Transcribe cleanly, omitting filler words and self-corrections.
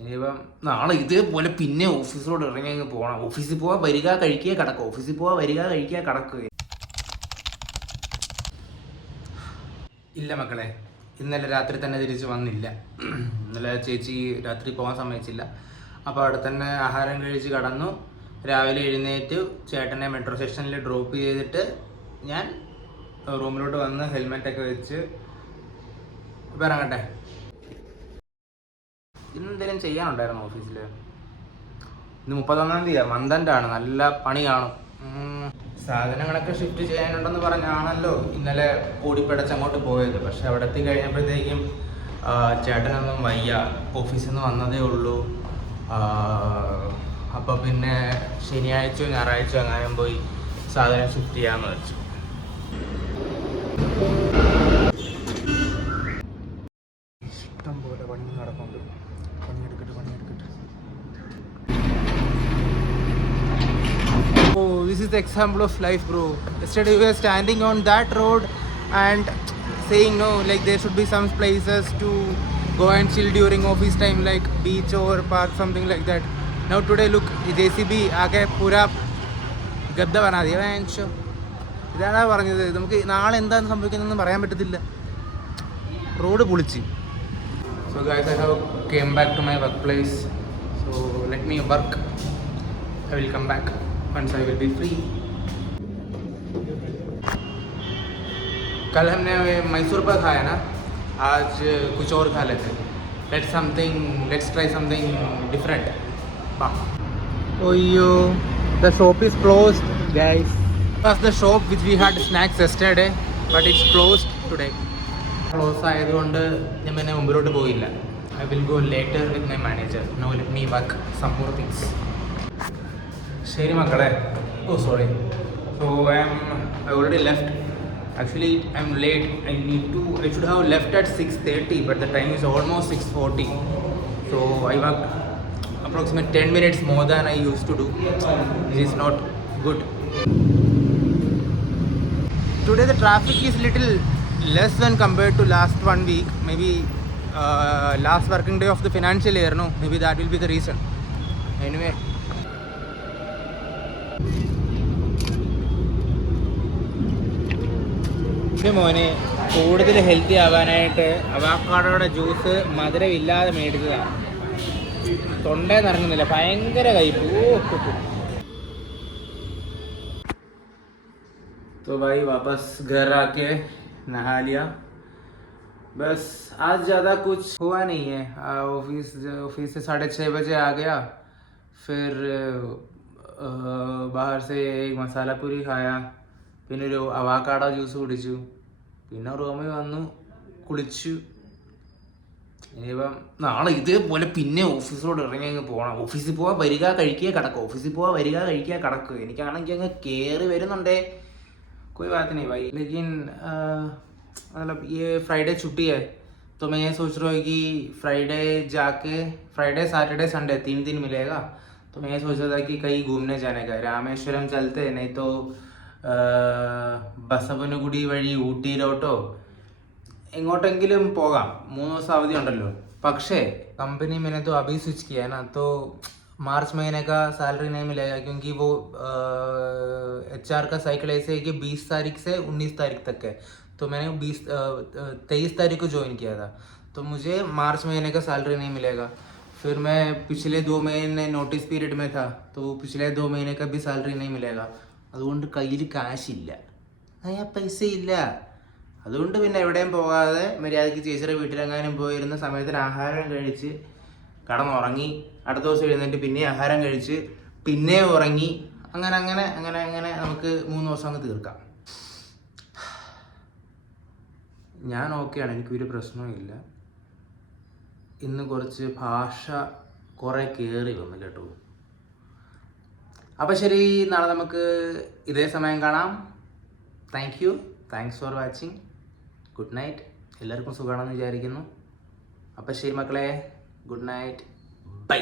ഇനിയിപ്പം നാളെ ഇതേപോലെ പിന്നെ ഓഫീസിലോട് ഇറങ്ങി അങ്ങ് പോകണം. ഓഫീസിൽ പോവാ വരിക കഴിക്കുക കിടക്കുക, ഓഫീസിൽ പോവാ വരിക കഴിക്കുക കിടക്കുക. ഇല്ല മക്കളെ, ഇന്നലെ രാത്രി തന്നെ തിരിച്ച് വന്നില്ല. ഇന്നലെ ചേച്ചി രാത്രി പോകാൻ സമ്മതിച്ചില്ല. അപ്പോൾ അവിടെ തന്നെ ആഹാരം കഴിച്ച് കടന്നു. രാവിലെ എഴുന്നേറ്റ് ചേട്ടനെ മെട്രോ സ്റ്റേഷനിൽ ഡ്രോപ്പ് ചെയ്തിട്ട് ഞാൻ റൂമിലോട്ട് വന്ന് ഹെൽമെറ്റൊക്കെ വെച്ച് ഇപ്പം ഇറങ്ങട്ടെ. ഇന്നെന്തെങ്കിലും ചെയ്യാനുണ്ടായിരുന്നു ഓഫീസിൽ? ഇന്ന് 31-ാം തീയതിയാണ്, മന്ദൻ്റാണ്, നല്ല പണി കാണും. സാധനങ്ങളൊക്കെ ഷിഫ്റ്റ് ചെയ്യാനുണ്ടെന്ന് പറഞ്ഞാണല്ലോ ഇന്നലെ ഓടിപ്പടച്ച് അങ്ങോട്ട് പോയത്. പക്ഷെ അവിടെ എത്തി കഴിഞ്ഞപ്പോഴത്തേക്കും ചേട്ടനൊന്നും വയ്യ, ഓഫീസിൽ നിന്ന് വന്നതേ ഉള്ളൂ. അപ്പോൾ പിന്നെ ശനിയാഴ്ചയോ ഞായറാഴ്ചയോ എങ്ങാനും പോയി സാധനം ഷിഫ്റ്റ് ചെയ്യാമെന്ന് വെച്ചു. ഇഷ്ടം പോലെ പണി നടക്കുന്നുണ്ട്. പണിയെടുക്കട്ടെ. Oh, this is the example of life, bro. Yesterday we were standing on that road and saying no, like there should be some places to go and chill during office time, like beach or park, something like that. Now today look, JCB ആകെ പൂരാ ഗദ്ദ ബനാ ദിയ വാൻഷോ. ഇതാണ് പറഞ്ഞത്, നമുക്ക് നാളെ എന്താണ് സംഭവിക്കുന്നതെന്ന് പറയാൻ പറ്റത്തില്ല. Road പൊളിച്ച്. So guys, I have came back to my workplace. So let me work. I will come back once I will be free. कल हमने मैसूर पाक खाया ना, आज कुछ और खा लेते. Let's try something different. Oh yo, the shop is closed, guys. It was the shop which we had snacks yesterday, but it's closed today. Close ആയതുകൊണ്ട് ഞാൻ പിന്നെ മുമ്പിലോട്ട് പോയില്ല. I will go later with my manager. Now let me work some more things. ശരി മക്കളെ. Oh sorry. So I already left. Actually I'm late. I should have left at 6:30, but the time is almost 6:40. So I worked approximately 10 minutes more than I used to do. This is not good. Today the traffic is little less when compared to last 1 week. Maybe last working day of the financial year, no? Maybe that will be the reason. Anyway. മോനെ കൂടുതൽ healthy ആവാനായിട്ട് അവക്കാഡോയുടെ juice മധുരമില്ലാതെ മേടിച്ചതാണ്. തൊണ്ടയിൽ നിറങ്ങുന്നില്ല, ഭയങ്കര കയ്പ്പ്. तो भाई वापस घर आके नहा लिया. बस आज ज़्यादा कुछ हुआ नहीं है. ऑफिस से 6:30 बजे आ गया. फिर बाहर से एक मसाला पूरी खाया. പിന്നെ ഒരു അവക്കാഡോ ജ്യൂസ് കുടിച്ചു. പിന്നെ റൂമിൽ വന്നു കുളിച്ചു. ഇനിയിപ്പം നാളെ ഇതേപോലെ പിന്നെ ഓഫീസിലോട് ഇറങ്ങി അങ്ങ് പോകണം. ഓഫീസിൽ പോവാ വരിക കഴിക്കുക കിടക്കുക, ഓഫീസിൽ പോവാ വരിക കഴിക്കുക കിടക്കുക. എനിക്കാണെങ്കിൽ അങ്ങ് കയറി വരുന്നുണ്ടേ. कोई बात नहीं भाई, लेकिन मतलब ये फ्राइडे छुट्टी है, तो मैं ये सोच रहा हूँ कि फ्राइडे सैटरडे संडे 3 दिन मिलेगा. तो मैं ये सोच रहा था कि कहीं घूमने जाने का, रामेश्वरम चलते, नहीं तो ബസവനഗുഡി വഴി ഊട്ടിയിലോട്ടോ എങ്ങോട്ടെങ്കിലും പോകാം. 3 ദിവസം അവധി ഉണ്ടല്ലോ. പക്ഷേ कंपनी मैंने तो अभी स्विच किया है ना, तो मार्च महीने का सैलरी नहीं मिलेगा, क्योंकि वो HR का साइकिल ऐसे है कि 20 तारीख से 19 तारीख तक है. तो मैंने 23 तारीख को ज्वाइन किया था, तो मुझे मार्च महीने का सैलरी नहीं मिलेगा. फिर मैं पिछले 2 महीने नोटिस पीरियड में था, तो पिछले 2 महीने का भी सैलरी नहीं मिलेगा. അതുകൊണ്ട് കയ്യിൽ കാശില്ല, പൈസ ഇല്ല. അതുകൊണ്ട് പിന്നെ എവിടെയും പോകാതെ മര്യാദയ്ക്ക് ചേച്ചിയുടെ വീട്ടിലെങ്ങാനും പോയിരുന്ന സമയത്തിന് ആഹാരം കഴിച്ച് കടന്നുറങ്ങി. അടുത്ത ദിവസം എഴുന്നേറ്റ് പിന്നെ ആഹാരം കഴിച്ച് പിന്നെ ഉറങ്ങി. അങ്ങനെ അങ്ങനെ അങ്ങനെ അങ്ങനെ നമുക്ക് 3 ദിവസം അങ്ങ് തീർക്കാം. ഞാൻ ഓക്കെയാണ്, എനിക്കൊരു പ്രശ്നവും ഇല്ല. ഇന്ന് കുറച്ച് ഭാഷ കുറേ കയറി വന്നു കേട്ടോ. അപ്പോൾ ശരി, നാളെ നമുക്ക് ഇതേ സമയം കാണാം. Thanks for watching. Good night. എല്ലാവർക്കും സുഖമാണെന്ന് വിചാരിക്കുന്നു. അപ്പോൾ ശരി മക്കളെ, ഗുഡ് നൈറ്റ്, ബൈ.